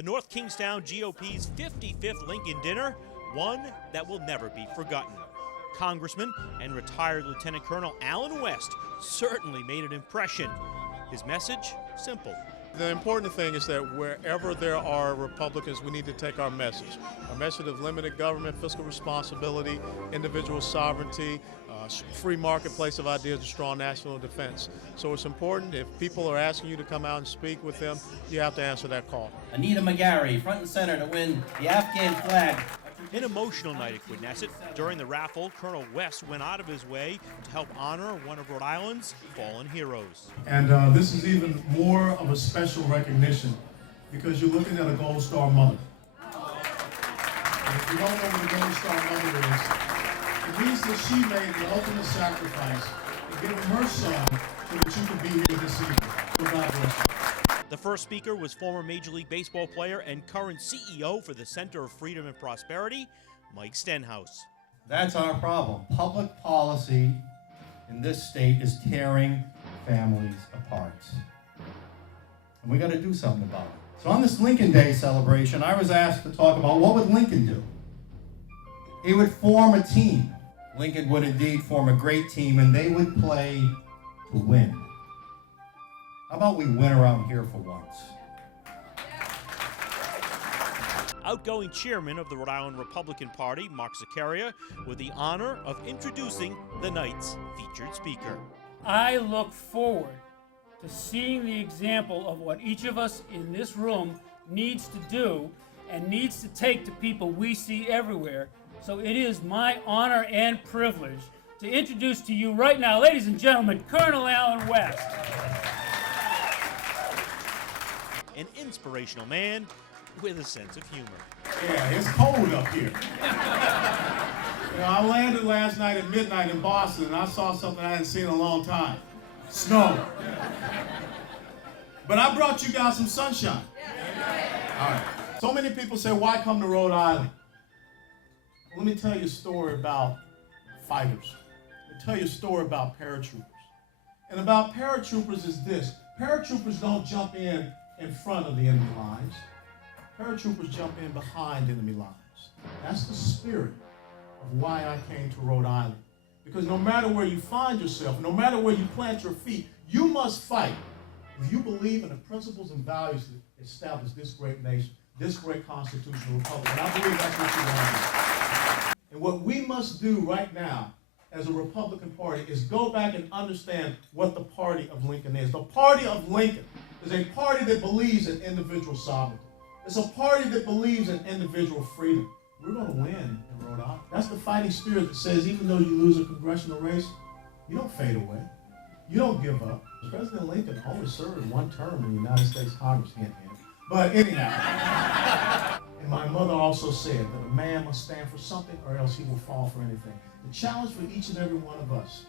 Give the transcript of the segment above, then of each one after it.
The North Kingstown GOP's 55th Lincoln dinner, one that will never be forgotten. Congressman and retired Lieutenant Colonel Allen West certainly made an impression. His message, simple. The important thing is that wherever there are Republicans, we need to take our message of limited government, fiscal responsibility, individual sovereignty, free marketplace of ideas, and strong national defense. So it's important, if people are asking you to come out and speak with them, you have to answer that call. Anita McGarry, front and center to win the Afghan flag. An emotional night at Quidnesset. During the raffle, Colonel West went out of his way to help honor one of Rhode Island's fallen heroes. And this is even more of a special recognition because you're looking at a Gold Star mother. And if you don't know what a Gold Star mother is, it means that she made the ultimate sacrifice in giving her son so that you could be here this evening. So God bless you. The first speaker was former Major League Baseball player and current CEO for the Center of Freedom and Prosperity, Mike Stenhouse. That's our problem. Public policy in this state is tearing families apart. And we got to do something about it. So on this Lincoln Day celebration, I was asked to talk about what would Lincoln do? He would form a team. Lincoln would indeed form a great team, and they would play to win. How about we win around here for once? Outgoing chairman of the Rhode Island Republican Party, Mark Zaccaria, with the honor of introducing the night's featured speaker. I look forward to seeing the example of what each of us in this room needs to do and needs to take to people we see everywhere. So it is my honor and privilege to introduce to you right now, ladies and gentlemen, Colonel Allen West. An inspirational man with a sense of humor. Yeah, it's cold up here. I landed last night at midnight in Boston, and I saw something I hadn't seen in a long time. Snow. But I brought you guys some sunshine. All right. So many people say, why come to Rhode Island? Let me tell you a story about fighters. Let me tell you a story about paratroopers. And about paratroopers is this. Paratroopers don't jump in front of the enemy lines. Paratroopers jump in behind enemy lines. That's the spirit of why I came to Rhode Island. Because no matter where you find yourself, no matter where you plant your feet, you must fight if you believe in the principles and values that establish this great nation, this great constitutional republic. And I believe that's what you want to do. And what we must do right now as a Republican Party is go back and understand what the party of Lincoln is. The party of Lincoln is a party that believes in individual sovereignty. It's a party that believes in individual freedom. We're going to win in Rhode Island. That's the fighting spirit that says even though you lose a congressional race, you don't fade away. You don't give up. President Lincoln only served one term in the United States Congress. But anyhow, and my mother also said that a man must stand for something or else he will fall for anything. The challenge for each and every one of us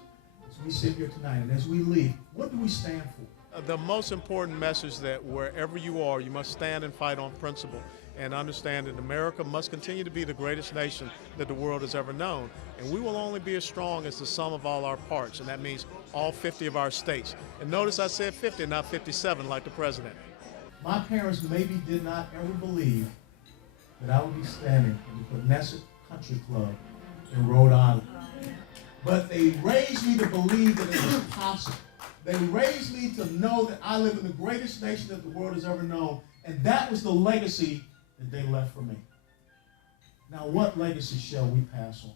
as we sit here tonight and as we leave, what do we stand for? The most important message that wherever you are, you must stand and fight on principle and understand that America must continue to be the greatest nation that the world has ever known. And we will only be as strong as the sum of all our parts, and that means all 50 of our states. And notice I said 50, not 57 like the president. My parents maybe did not ever believe that I would be standing in the Quidnesset Country Club in Rhode Island. But they raised me to believe that it was possible. They raised me to know that I live in the greatest nation that the world has ever known, and that was the legacy that they left for me. Now, what legacy shall we pass on?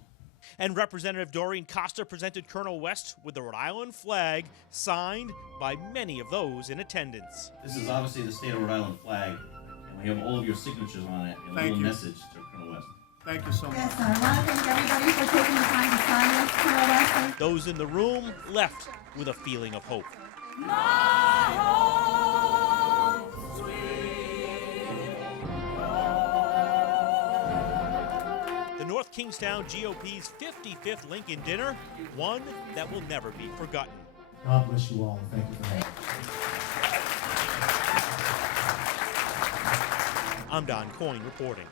And Representative Doreen Costa presented Colonel West with the Rhode Island flag signed by many of those in attendance. This is obviously the state of Rhode Island flag, and we have all of your signatures on it and a little message to Colonel West. Thank you so much. Yes, sir. I want to thank everybody for taking the time to sign this, Colonel West. Those in the room left with a feeling of hope. My home, sweet home. The North Kingstown GOP's 55th Lincoln dinner, one that will never be forgotten. God bless you all, and thank you for having me. I'm Don Coyne reporting.